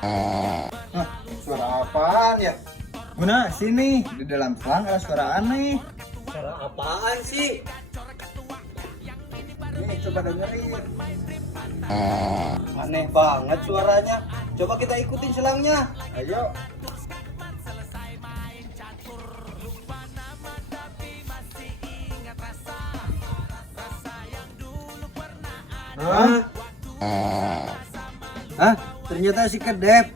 Hah, suara apaan ya? Guna, sini. Di dalam selang ada suara aneh. Suara apaan sih? Nih, coba dengerin. Aneh banget suaranya. Coba kita ikutin selangnya. Ayo. Hah? Hah? Ternyata si kedep.